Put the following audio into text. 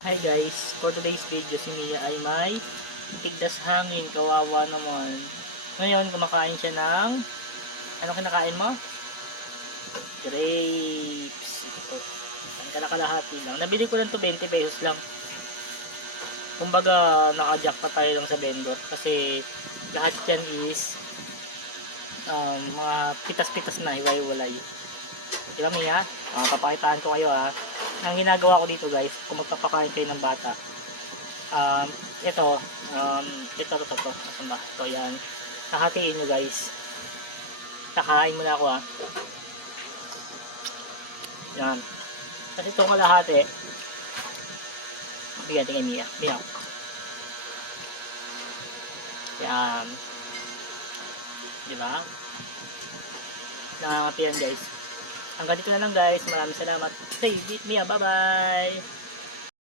Hi guys, for today's video si Mia ay may tigdas hangin, kawawa naman. Ngayon kumakain siya ng, ano kinakain mo? Grapes. Ito, ang kalakalahati lang. Nabili ko lang to 20 pesos lang. Kumbaga naka-jack pa tayo lang sa vendor kasi lahat yan is mga pitas-pitas na, hiwa-hiwalay. Diba Mia? Papakitaan ko kayo ha. Ang ginagawa ko dito guys, kung magpapakain kayo ng bata, ito, ito, asan ba? Ito, yan. Hahatiin nyo guys. Kakain muna ako ha. Yan. Kasi itong kalahati, bigyan tingin Mia. Bigyan. Yan. Diba? Nakakati yan guys. Hanggang dito na lang guys. Maraming salamat. Hey, Mia, bye bye!